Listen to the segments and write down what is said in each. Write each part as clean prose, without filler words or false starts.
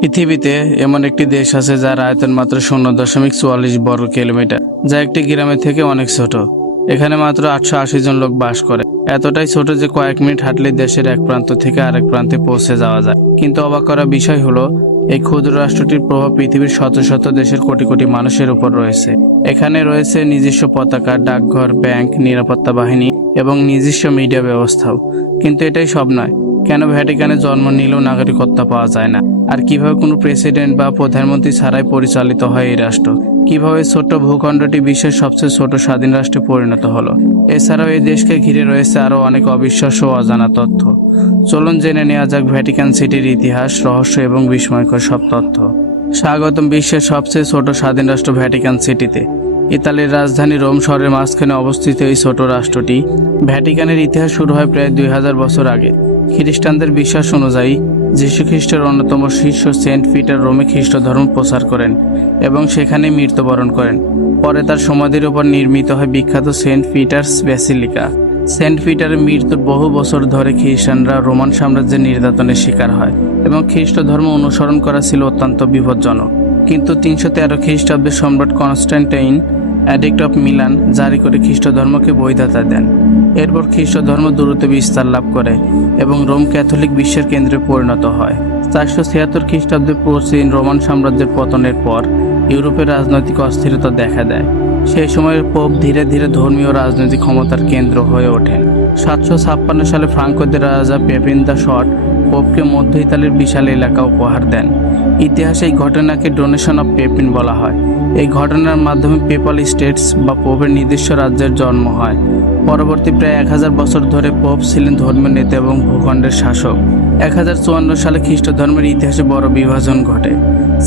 পৃথিবীতে এমন একটি দেশ আছে যার আয়তন মাত্র 0.44 বর্গ কিলোমিটার, যা একটি গ্রামের থেকে অনেক ছোট। এখানে মাত্র 880 জন লোক বাস করে। এতটাই ছোট যে কয়েক মিনিট হাঁটলে দেশের এক প্রান্ত থেকে আরেক প্রান্তে পৌঁছে যাওয়া যায়। কিন্তু অবাক করা বিষয় হলো, এই ক্ষুদ্র রাষ্ট্রটির প্রভাব পৃথিবীর শত শত দেশের কোটি কোটি মানুষের উপর রয়েছে। এখানে রয়েছে নিজস্ব পতাকা, ডাকঘর, ব্যাংক, নিরাপত্তা বাহিনী এবং নিজস্ব মিডিয়া ব্যবস্থাও। কিন্তু এটাই সব নয়। কেন ভ্যাটিকানে জন্ম নিলেও নাগরিকত্ব পাওয়া যায় না? আর কিভাবে কোনো প্রেসিডেন্ট বা প্রধানমন্ত্রী ছাড়াই পরিচালিত হয় এই রাষ্ট্র? কিভাবে ছোট্ট ভূখণ্ডটি বিশ্বের সবচেয়ে ছোট স্বাধীন রাষ্ট্রে পরিণত হলো? এছাড়াও এই দেশকে ঘিরে রয়েছে আরও অনেক অবিশ্বাস্য ও অজানা তথ্য। চলুন জেনে নেওয়া যাক ভ্যাটিকান সিটির ইতিহাস, রহস্য এবং বিস্ময়কর সব তথ্য। স্বাগতম বিশ্বের সবচেয়ে ছোট স্বাধীন রাষ্ট্র ভ্যাটিকান সিটিতে। ইতালির রাজধানী রোম শহরের মাঝখানে অবস্থিত এই ছোট রাষ্ট্রটি। ভ্যাটিকানের ইতিহাস শুরু হয় প্রায় 2000 বছর আগে। খ্রিস্টানদের বিশ্বাস অনুযায়ী যীশু খ্রিস্টের অন্যতম শিষ্য সেন্ট পিটার রোমে খ্রিস্ট ধর্ম প্রচার করেন এবং সেখানে মৃত্যুবরণ করেন। পরে তার সমাধির উপর নির্মিত হয় বিখ্যাত সেন্ট পিটার্স ব্যাসিলিকা। সেন্ট পিটারের মৃত্যুর বহু বছর ধরে খ্রিস্টানরা রোমান সাম্রাজ্যের নির্যাতনের শিকার হয় এবং খ্রিস্ট ধর্ম অনুসরণ করা ছিল অত্যন্ত বিপজ্জনক। কিন্তু 313 খ্রিস্টাব্দে সম্রাট কনস্ট্যান্টাইন এডিক্ট অফ মিলান জারি করে খ্রিস্ট ধর্মকে বৈধতা দেন। এরপর খ্রিস্ট ধর্ম দ্রুত বিস্তার লাভ করে এবং রোম ক্যাথলিক বিশ্বের কেন্দ্রে পরিণত হয়। 476 খ্রিস্টাব্দে প্রাচীন রোমান সাম্রাজ্যের পতনের পর ইউরোপের রাজনৈতিক অস্থিরতা দেখা দেয়। সেই সময়ের পোপ ধীরে ধীরে ধর্মীয় রাজনৈতিক ক্ষমতার কেন্দ্র হয়ে ওঠেন। 756 সালে ফ্রাঙ্কোদের রাজা পেপিন দ্য শর্ট পোপকে মধ্য ইতালির বিশাল এলাকা উপহার দেন। ইতিহাসে এই ঘটনাকে ডোনেশন অফ পেপিন বলা হয়। এই ঘটনার মাধ্যমে পেপাল স্টেটস বা পোপের নিজস্ব রাজ্যের জন্ম হয়। পরবর্তী প্রায় 1000 বছর ধরে পোপ ছিলেন ধর্মীয় নেতা এবং ভূখণ্ডের শাসক। 1054 সালে খ্রিস্ট ধর্মের ইতিহাসে বড় বিভাজন ঘটে।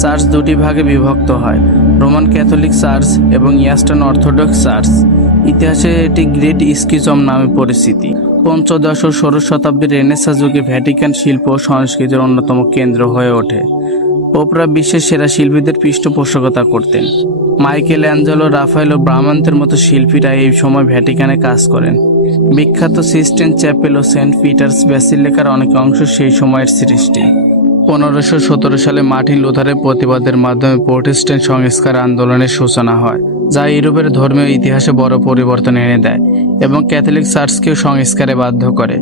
চার্চ দুটি ভাগে বিভক্ত হয়, রোমান ক্যাথলিক চার্চ এবং ইস্টার্ন অর্থোডক্স চার্চ। ইতিহাসে এটি গ্রেট স্কিজম নামে পরিচিতি। পঞ্চদশ ও ষোড়শ শতাব্দীর রেনেসাঁ যুগে ভ্যাটিকান শিল্প ও সংস্কৃতির অন্যতম কেন্দ্র হয়ে ওঠে। পোপরা বিশ্বের সেরা শিল্পীদের পৃষ্ঠপোষকতা করতেন। মাইকেল অ্যাঞ্জেলো, রাফায়েল ও ব্রাহ্মণদের মতো শিল্পীরা এই সময় ভ্যাটিকানে কাজ করেন। বিখ্যাত সিস্টেন চ্যাপেল ও সেন্ট পিটার্স ব্যাসিলিকার অনেক অংশ সেই সময়ের সৃষ্টি। 1517 সালে মার্টিন লুথারের প্রতিবাদের মাধ্যমে প্রোটেস্ট্যান্ট সংস্কার আন্দোলনের সূচনা হয়, যা ইউরোপের ধর্মীয় ইতিহাসে বড় পরিবর্তন এনে দেয় এবং ক্যাথলিক চার্চকেও সংস্কারে বাধ্য করে।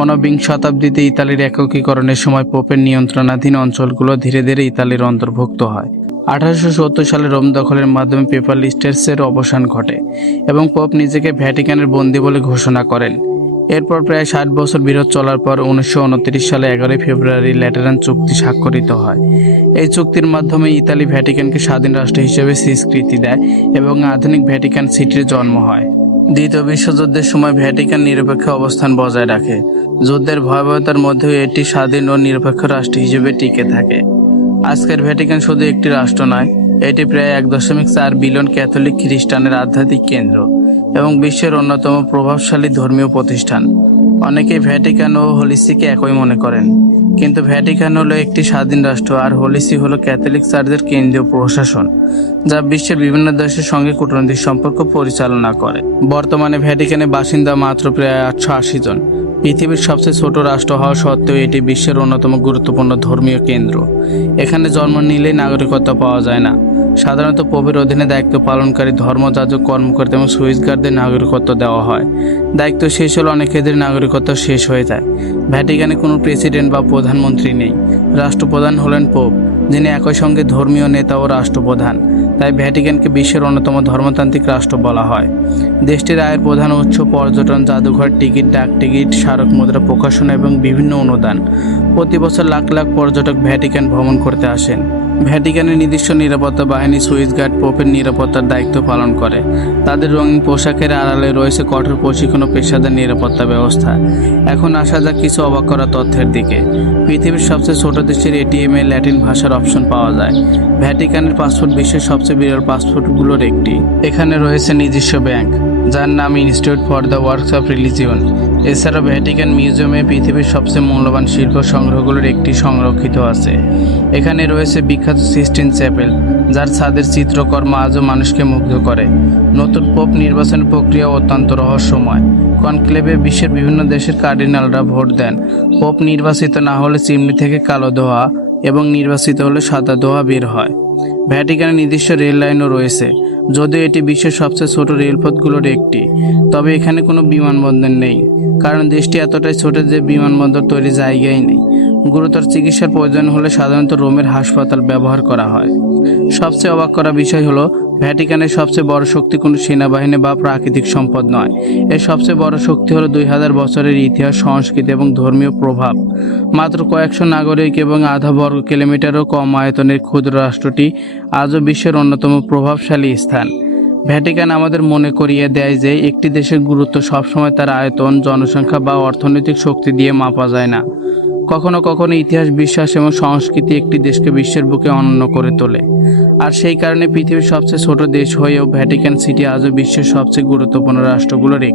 19বিংশ শতাব্দীতে ইতালির একীকরণের সময় পোপের নিয়ন্ত্রণাধীন অঞ্চলগুলো ধীরে ধীরে ইতালির অন্তর্ভুক্ত হয়। 1870 সালে রোম দখলের মাধ্যমে পেপাল স্টেটসের অবসান ঘটে এবং পোপ নিজেকে ভ্যাটিকানের বন্দী বলে ঘোষণা করেন। এরপর প্রায় 60 বছর বিরোধ চলার পর 1929 সালে 11 ফেব্রুয়ারি ল্যাটেরান চুক্তি স্বাক্ষরিত হয়। এই চুক্তির মাধ্যমে ইতালি ভ্যাটিকানকে স্বাধীন রাষ্ট্র হিসেবে স্বীকৃতি দেয় এবং আধুনিক ভ্যাটিকান সিটির জন্ম হয়। দ্বিতীয় বিশ্বযুদ্ধের সময় ভ্যাটিকান নিরপেক্ষ অবস্থান বজায় রাখে। যুদ্ধের ভয়াবহতার মধ্যেও এটি স্বাধীন ও নিরপেক্ষ রাষ্ট্র হিসেবে টিকে থাকে। আজকের ভ্যাটিকান শুধু একটি রাষ্ট্র নয়, এটি প্রায় 1.4 বিলিয়ন ক্যাথলিক খ্রিস্টানের আধ্যাত্মিক কেন্দ্র এবং বিশ্বের অন্যতম প্রভাবশালী ধর্মীয় প্রতিষ্ঠান। অনেকেই ভ্যাটিকান ও হোলিসিকে একই মনে করেন, কিন্তু ভ্যাটিকান হলো একটি স্বাধীন রাষ্ট্র আর হোলিসি হলো ক্যাথলিক চার্চের কেন্দ্রীয় প্রশাসন, যা বিশ্বের বিভিন্ন দেশের সঙ্গে কূটনৈতিক সম্পর্ক পরিচালনা করে। বর্তমানে ভ্যাটিকানে বাসিন্দা মাত্র প্রায় 880 জন। পৃথিবীর সবচেয়ে ছোট রাষ্ট্র হওয়া সত্ত্বেও এটি বিশ্বের অন্যতম গুরুত্বপূর্ণ ধর্মীয় কেন্দ্র। এখানে জন্ম নিলেই নাগরিকত্ব পাওয়া যায় না। সাধারণত পোপের অধীনে দায়িত্ব পালনকারী ধর্মযাজক, কর্মকর্তা এবং সুইস গার্ডদের নাগরিকত্ব দেওয়া হয়। দায়িত্ব শেষ হলে অনেকেদের নাগরিকত্ব শেষ হয়ে যায়। ভ্যাটিকানে কোনো প্রেসিডেন্ট বা প্রধানমন্ত্রী নেই। রাষ্ট্রপ্রধান হলেন পোপ, যিনি একই সঙ্গে ধর্মীয় নেতা ও রাষ্ট্রপ্রধান। তাই ভ্যাটিকানকে বিশ্বের অন্যতম ধর্মতান্ত্রিক রাষ্ট্র বলা হয়। দেশটির আয়ের প্রধান উৎস পর্যটন, জাদুঘর, টিকিট, ডাক টিকিট, স্মারক মুদ্রা প্রকাশনা এবং বিভিন্ন অনুদান। প্রতি বছর লাখ লাখ পর্যটক ভ্যাটিকান ভ্রমণ করতে আসেন। ভ্যাটিকানের নিজস্ব নিরাপত্তা বাহিনী সুইস গার্ড পোপের নিরাপত্তার দায়িত্ব পালন করে। তাদের রঙিন পোশাকের আড়ালে রয়েছে কঠোর প্রশিক্ষণ ও পেশাদার নিরাপত্তা ব্যবস্থা। এখন আসা যাক কিছু অবাক করা তথ্যের দিকে। পৃথিবীর সবচেয়ে ছোট দেশের এটিএম এ ল্যাটিন ভাষার অপশন পাওয়া যায়। ভ্যাটিকানের পাসপোর্ট বিশ্বের সবচেয়ে বিরল পাসপোর্টগুলোর একটি। এখানে রয়েছে নিজস্ব ব্যাংক, যার নাম institute for the works of religion. এছাড়া ভ্যাটিকান মিউজিয়ামে পৃথিবীর সবচেয়ে মূল্যবান শিল্প সংগ্রহগুলোর একটি সংরক্ষিত আছে। এখানে রয়েছে বিখ্যাত সিস্টিন চ্যাপেল, যার ছাদের চিত্রকর্ম আজও মানুষকে মুগ্ধ করে। নতুন পোপ নির্বাচনের প্রক্রিয়া অত্যন্ত রহস্যময়। কনক্লেভে বিশ্বের বিভিন্ন দেশের কার্ডিনালরা ভোট দেন। পোপ নির্বাচিত না হলে চিমনি থেকে কালো ধোঁয়া এবং নির্বাচিত হলে সাদা ধোঁয়া বের হয়। ভ্যাটিকানে নির্দিষ্ট রেল লাইনও রয়েছে, যদিও এটি বিশ্বের সবচেয়ে ছোট রেলপথগুলোর একটি। তবে এখানে কোনো বিমানবন্দর নেই, কারণ দেশটি এতটাই ছোট যে বিমানবন্দর তৈরির জায়গাই নেই। গুরুতর চিকিৎসার প্রয়োজন হলে সাধারণত রোমের হাসপাতাল ব্যবহার করা হয়। সবচেয়ে অবাক করা বিষয় হলো, ভ্যাটিকানের সবচেয়ে বড় শক্তি কোনো সেনাবাহিনী বা প্রাকৃতিক সম্পদ নয়। এর সবচেয়ে বড় শক্তি হলো 2000 বছরের ইতিহাস, সংস্কৃতি এবং ধর্মীয় প্রভাব। মাত্র কয়েকশো নাগরিক এবং আধা বর্গ কিলোমিটারও কম আয়তনের ক্ষুদ্র রাষ্ট্রটি আজও বিশ্বের অন্যতম প্রভাবশালী স্থান। ভ্যাটিকান আমাদের মনে করিয়ে দেয় যে একটি দেশের গুরুত্ব সবসময় তার আয়তন, জনসংখ্যা বা অর্থনৈতিক শক্তি দিয়ে মাপা যায় না। কখনো কখনো ইতিহাস, বিশ্বাস এবং সংস্কৃতি একটি দেশকে বিশ্বের বুকে অনন্য করে তোলে। আর সেই কারণে পৃথিবীর সবচেয়ে ছোট দেশ হয়েও ভ্যাটিকান সিটি আজও বিশ্বের সবচেয়ে গুরুত্বপূর্ণ রাষ্ট্রগুলোর একটি।